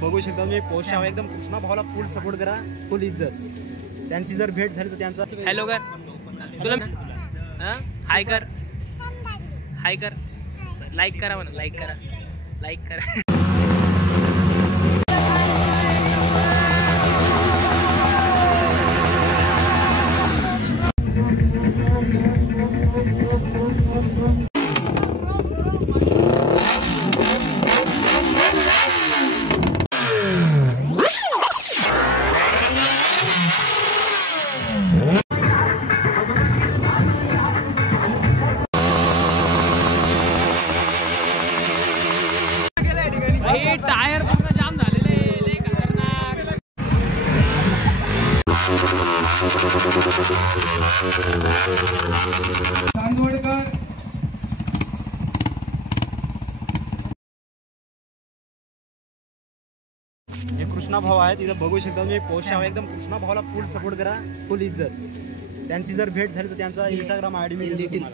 बघू शकता मी पोषाव एकदम कृष्णा भावाला फुल सपोर्ट करा, फुल इज्जत. त्यांची जर भेट झाली तर त्यांचा हॅलो कर तुला हाय कर, हाय कर, लाईक करा म्हणा, लाईक करा, लाईक करा. टायर पूर्ण जाम झालेले लय खतरनाक. हे कृष्णा भाऊ आहेत, इथं बघू शकता मी पोषाव एकदम कृष्णा भावाला फुल सपोर्ट करा, फुल इज्जत. त्यांची जर भेट झाली तर त्यांचा इंस्टाग्राम आयडी मी देतील.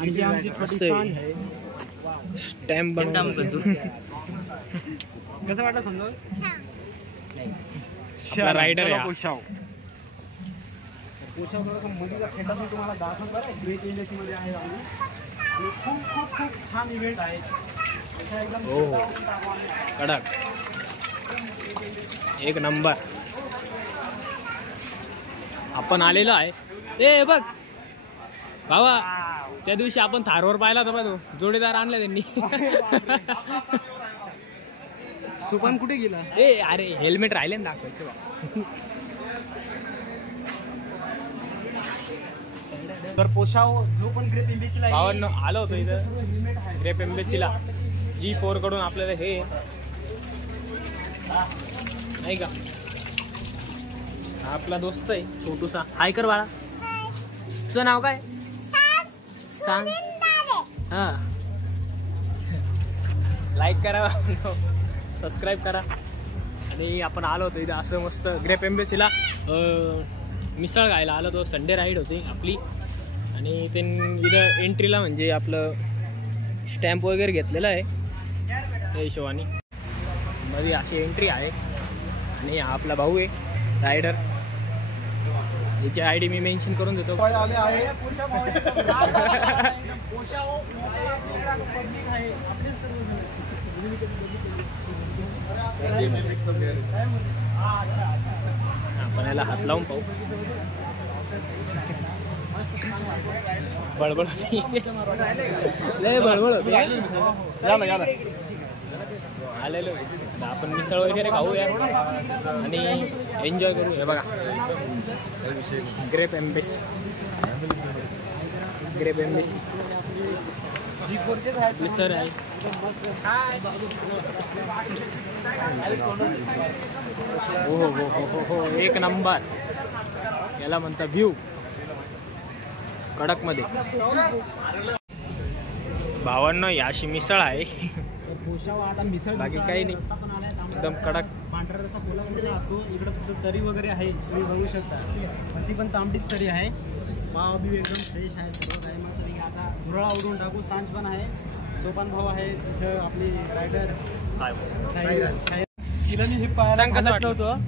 आणि जी आमची छोटी फॅन आहे स्टॅम्प बनवून कसं वाटलं समजा रायडर आहे पोषाव. पोषाव मधील सेटअप मी तुम्हाला दाखवतो. ग्रेट इंडस्ट्री मध्ये आहे आणि खूप खूप खूप छान इव्हेंट आहे. हो कडक एक नंबर. आपण आलेलो आहे. ए बघ बाबा, त्या दिवशी आपण थारवर पाहिला होता, तो जोडीदार आणला त्यांनी. सुपन कुठे गेला? ए अरे हेल्मेट राहिले ना दाखवायचे. तर पोषाव जो पण ग्रेप एम्बेसीला आलो होतो इथं. ग्रेप एम्बेसीला G4 कडून आपल्याला हे नाही का आपला दोस्त आहे छोटूसा. हाय कर बाळा, तुझं नाव काय सांग. हा लाईक करा, सबस्क्राईब करा. आणि आपण आलो होतो इथं असं मस्त ग्रेप एम्बेसीला मिसळ खायला आलो होतो. संडे राईड होती आपली. आणि ते इथं एंट्रीला म्हणजे आपलं स्टॅम्प वगैरे घेतलेलं आहे त्या हिशोबाने. मध्ये अशी एंट्री आहे. आणि हा आपला भाऊ आहे रायडर, याची आयडी मी मेन्शन करून देतो. आपण याला हात लावून पाहू. बळबळ होती, लय बळबळ होती. आलेलो आपण मिसळ वगैरे खाऊया आणि एन्जॉय करू. हे बघा ग्रेप एम्बेसी, ग्रेप एम्बेसी मिसळ आहे. हो हो हो हो हो एक नंबर. याला म्हणता व्ह्यू कडक मध्ये. भावांनो याशी मिसळ आहे. बाकी काही नाही, एकदम कडक पांढरा रस्सा कोल्हापूरला असतो. इकडे फक्त तरी वगैरे आहे, तुम्ही बघू शकता. ती पण तांबडीच तरी आहे. पाव बी एकदम फ्रेश आहे, सर्व काही मस्त. आता धुरळा उडून टाकू. सांज पण आहे, सोपान भाऊ आहे तिथं, आपली रायडर तिला मी हे पाहायला कसं वाटलं होतं.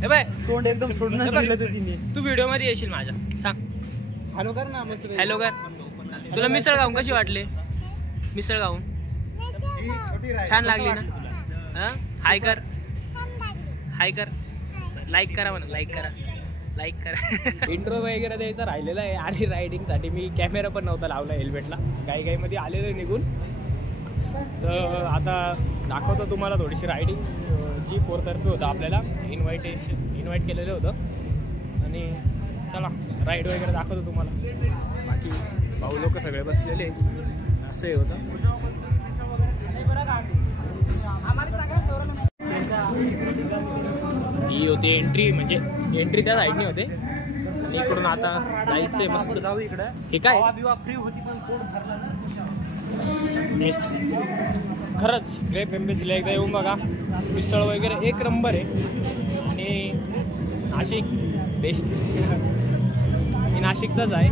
हे बाय तोंड एकदम सोडून दिलं तर तिने. तू व्हिडिओ मध्ये येशील माझ्या, सांग हॅलो कर ना मस्त. हॅलो कर. तुला मिसळ खाऊन कशी वाटली? मिसळ खाऊन छान लागली ना? हाय कर, हाय कर, लाईक करा म्हणा, लाईक करा, लाईक करा. इंट्रो वगैरे द्यायचा राहिलेला आहे. आणि रायडिंगसाठी मी कॅमेरा पण नव्हता लावला हेल्मेटला. गाईमध्ये आलेलं निघून. तर आता दाखवतो तुम्हाला थोडीशी रायडिंग. G4 तर्फे होतं, आपल्याला इन्व्हाइट केलेलं होतं. आणि चला राईड वगैरे दाखवतो तुम्हाला. बाकी भाऊ लोक सगळे बसलेले असं हे होतं. ही होती एंट्री, म्हणजे एंट्री त्या साईडने होते. आणि इकडून आता जायचंय मस्त. जाऊ इकडे. हे काय फ्री होती पण खरंच ग्रेप एम्बेसीला एकदा येऊन बघा. मिसळ वगैरे एक नंबर आहे. आणि नाशिक बेस्ट. मी नाशिकचाच आहे,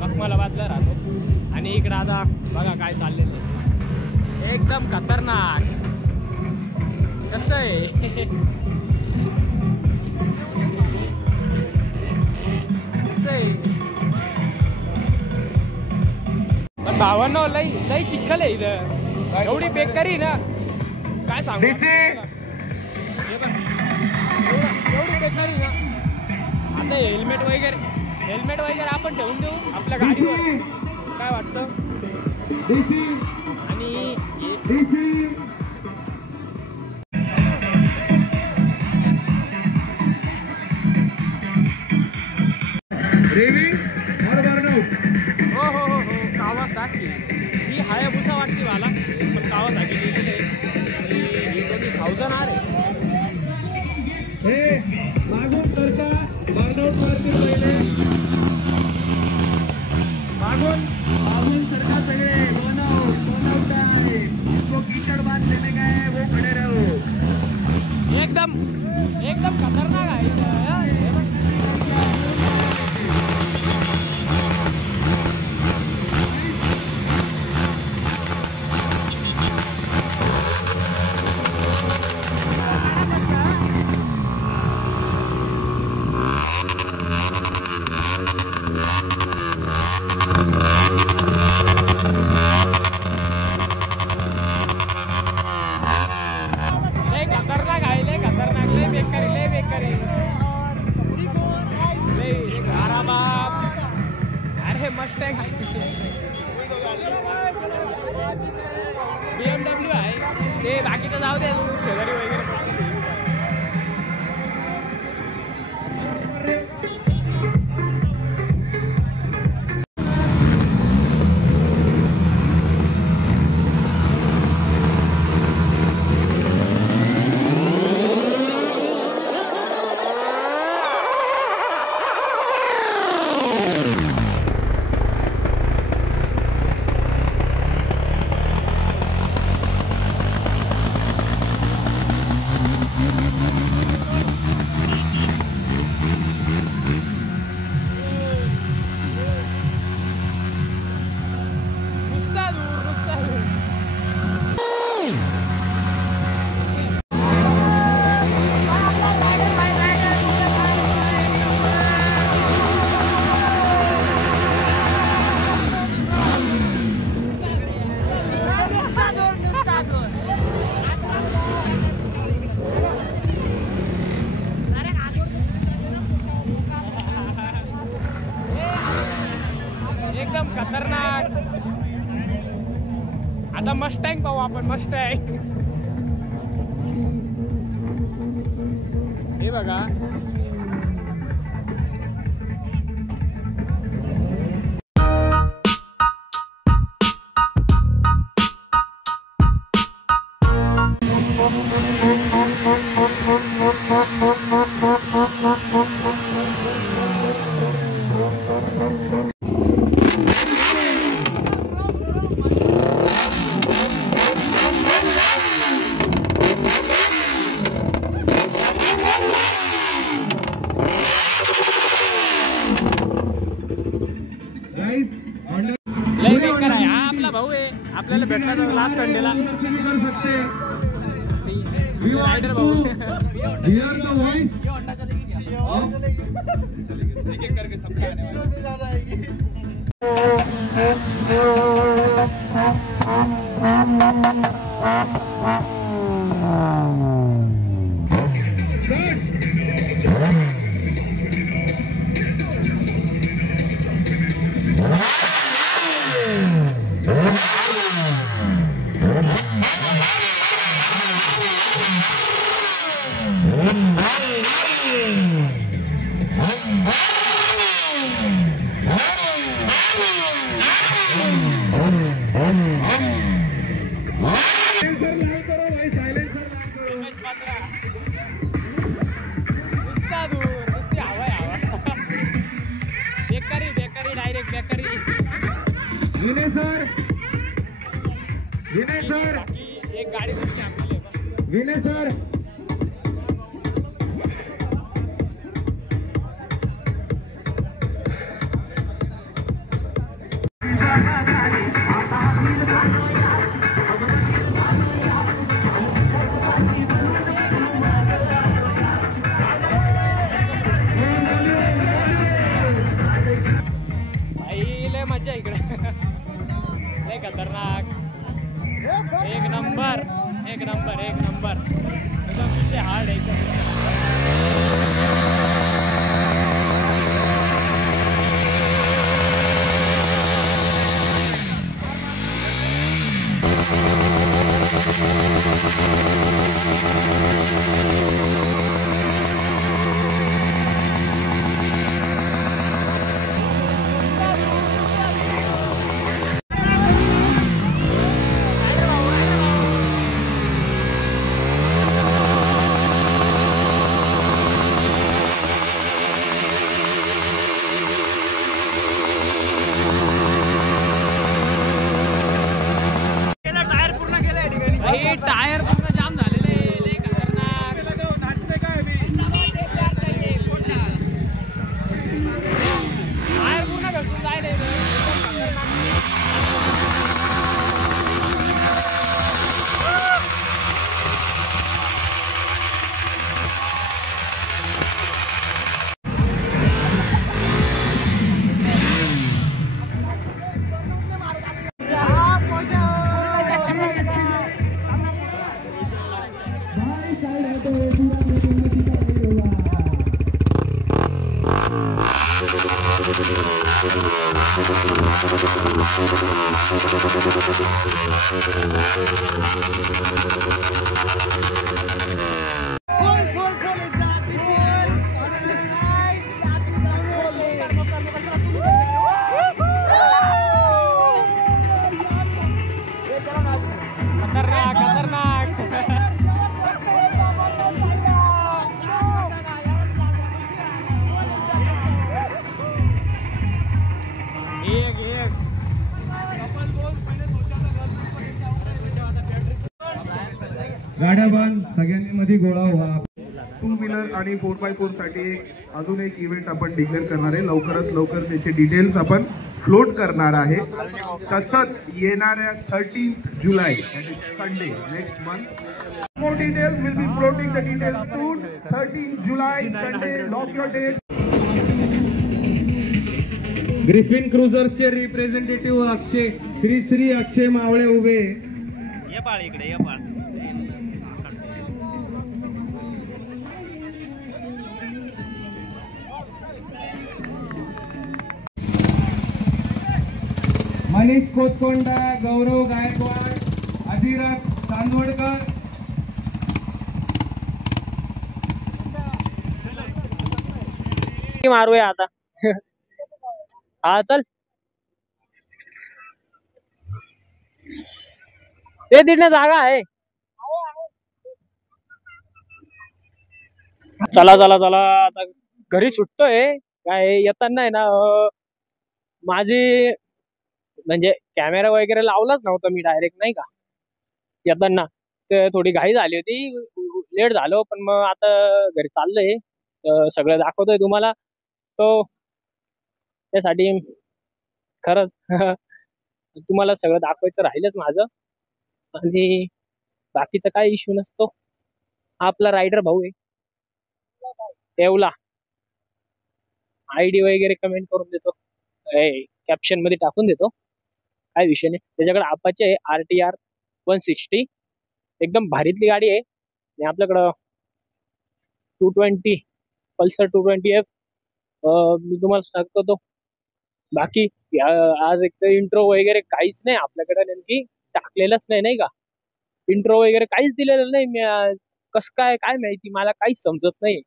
मखमलाबादला राहतो. आणि इकडं आता बघा काय चाललेलं एकदम खतरनाक. कसं आहे पण भावांनो लई लई चिखल आहे इथं एवढी बेकारी ना काय सांगू एवढी बेकारी ना आता हेल्मेट वगैरे आपण ठेवून देऊ आपल्या गाडीवर काय वाटतं आणि हो कावासाकी ही हायाबुसा वाटते मला पण कावासाकी लिहिलेलं आहे 1000 आहे मागून सरका बर्नआउट मारतील पहिले मागून सरका सगळे बर्नआउट आहे इसको कीचड़ बांध लेने का है वो खड़े रहो एकदम खतरनाक आहे BMW आहे ते बाकीचं जाऊ दे शेजारी वगैरे एकदम खतरनाक आता मस्टँग पाहू आपण मस्टँग हे बघा लय बेकार आहे हा आपला भाऊ आहे आपल्याला भेटला तर लास्ट संडेला रायडर भाऊ एक एक करके सबके आने वाले विनय सर एक गाड़ी दिसते आपल्याला विनय सर टायर पूर्ण जाम झालेले लय खतरनाक. टायर पूर्ण घसरून जायला गाड्या बांध सगळ्यांनी मध्ये गोळा व्हा. 2 व्हीलर आणि 4x4 साठी अजून एक इव्हेंट आपण डिक्लेअर करणार आहे. लवकरात लवकर त्याचे डिटेल्स आपण फ्लोट करणार आहे. तसंच येणाऱ्या 13 जुलै Sunday next month more details will be floating the details soon. 13 July Sunday, lock your date. Griffin क्रुझर्सचे रिप्रेझेंटेटिव्ह श्री अक्षय मावळे उभे. ये पाळ इकडे ये पाळ. मनीष कोतकोंडा, गौरव गायकवाड, अधिराज चांदवडकर. मारूया आता. हा चल ते तिथे जागा आहे. चला चला चला आता घरी सुटतोय. काय येताना आहे ना माझी म्हणजे कॅमेरा वगैरे लावलाच नव्हता मी डायरेक्ट नाही का. येताना तर थोडी घाई झाली होती, लेट झालो. पण मग आता घरी चाललंय सगळं दाखवतोय तुम्हाला. तो त्यासाठी खरंच तुम्हाला सगळं दाखवायचं राहिलंच माझं. आणि बाकीचा काय इश्यू नसतो. हा आपला रायडर भाऊ आहे येवला. ID वगैरे कमेंट करून देतो, कॅप्शन मध्ये टाकून देतो, काय विषय नाही. त्याच्याकडे आपाचे आहे RTR 160 एकदम भारीतली गाडी आहे. आणि आपल्याकडं 220 पल्सर 220F मी तुम्हाला सांगतो. तो बाकी आज एक तर इंट्रो वगैरे काहीच नाही आपल्याकडे, नेमकी टाकलेलंच नाही का. इंट्रो वगैरे काहीच दिलेलं नाही. मी कसं काय माहिती, मला काहीच समजत नाही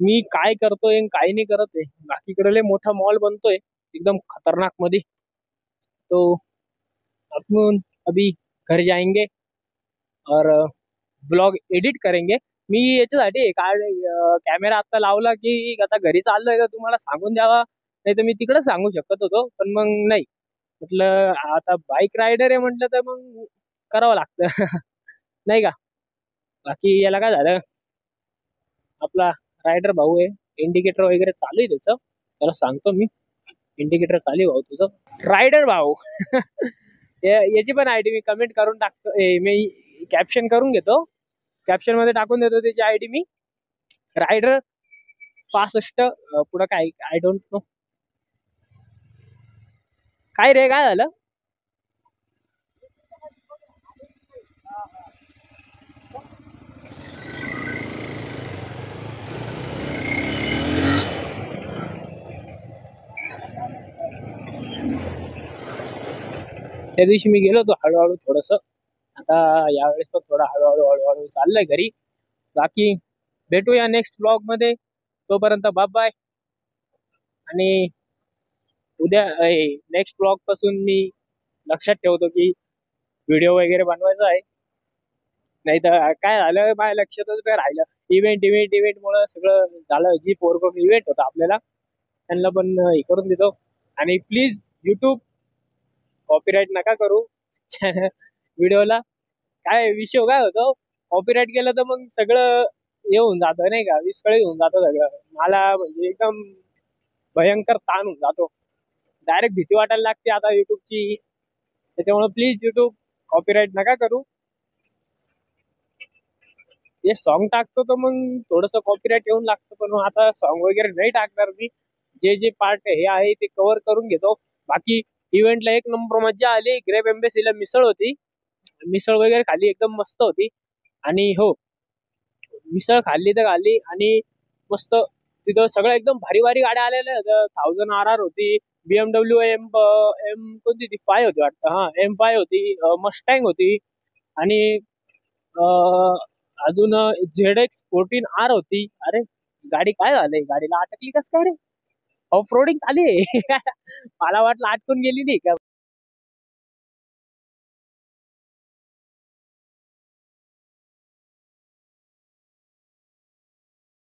मी काय करतोय काय नाही करत आहे. बाकीकडे मोठा मॉल बनतोय एकदम खतरनाक मध्ये. तो अपन अभी घर जाएंगे और व्लॉग एडिट करेंगे. मी याच्यासाठी कॅमेरा आता लावला की आता घरी चाललोय तर तुम्हाला सांगून द्यावा, नाही तर मी तिकडे सांगू शकत होतो. पण मग नाही म्हटलं, आता बाईक रायडर आहे म्हटलं तर मग करावं लागतं नाही का. बाकी याला काय झालं, आपला रायडर भाऊ आहे, इंडिकेटर वगैरे चालू आहे त्याचं. त्याला सांगतो मी, इंडिकेटर चालू आहे भाऊ तुझं रायडर भाऊ याची पण ID मी कमेंट करून टाकतो. मी कॅप्शन करून घेतो, कॅप्शन मध्ये टाकून देतो त्याची ID मी. रायडर 65 पुढं काय आय डोंट नो. काय रे काय झालं. त्या दिवशी मी गेलो होतो हळूहळू थोडस, आता यावेळेस पण थोडा हळूहळू हळूहळू चाललंय घरी. बाकी भेटूया नेक्स्ट ब्लॉग मध्ये, तोपर्यंत बाय बाय. आणि उद्या नेक्स्ट ब्लॉग पासून मी लक्षात ठेवतो की व्हिडिओ वगैरे बनवायचा आहे, नाही तर काय झालं माझ्या लक्षातच काय राहिलं. इव्हेंट इव्हेंट इव्हेंट मुळे सगळं झालं. जी फोरग्राऊंड इव्हेंट होता आपल्याला त्यांना पण हे करून देतो. आणि प्लीज युट्यूब कॉपीराईट नका करू व्हिडिओला. काय विषय काय होतो, कॉपीराईट केलं तर मग सगळं हे होऊन जातं नाही का, विस्कळीत होऊन जातं सगळं. मला म्हणजे एकदम भयंकर ताण होऊन जातो, डायरेक्ट भीती वाटायला लागते आता युट्यूबची. त्याच्यामुळे प्लीज युट्यूब कॉपीराईट नका करू. हे सॉन्ग टाकतो तर मग थोडस कॉपीराईट येऊन लागतं, पण मग आता सॉन्ग वगैरे नाही टाकणार मी. जे जे पार्ट हे आहे ते कव्हर करून घेतो. बाकी इव्हेंटला एक नंबर मज्जा आली. ग्रेप एम्बेसीला मिसळ होती, मिसळ वगैरे खाली एकदम मस्त होती. आणि हो, मिसळ खाल्ली तर खाल्ली आणि मस्त तिथं सगळं एकदम भारी भारी गाड्या आलेल्या होत्या. 1000 RR होती, BMW एम कोणती ती 5 होती वाटतं, हा M5 होती, मस्टँग होती आणि अजून ZX14R होती. अरे गाडी काय झालंय, गाडीला अटकली कस काय रे? ऑफ रोडिंग चालू आहे मला वाटलं अटकून गेली नाही का.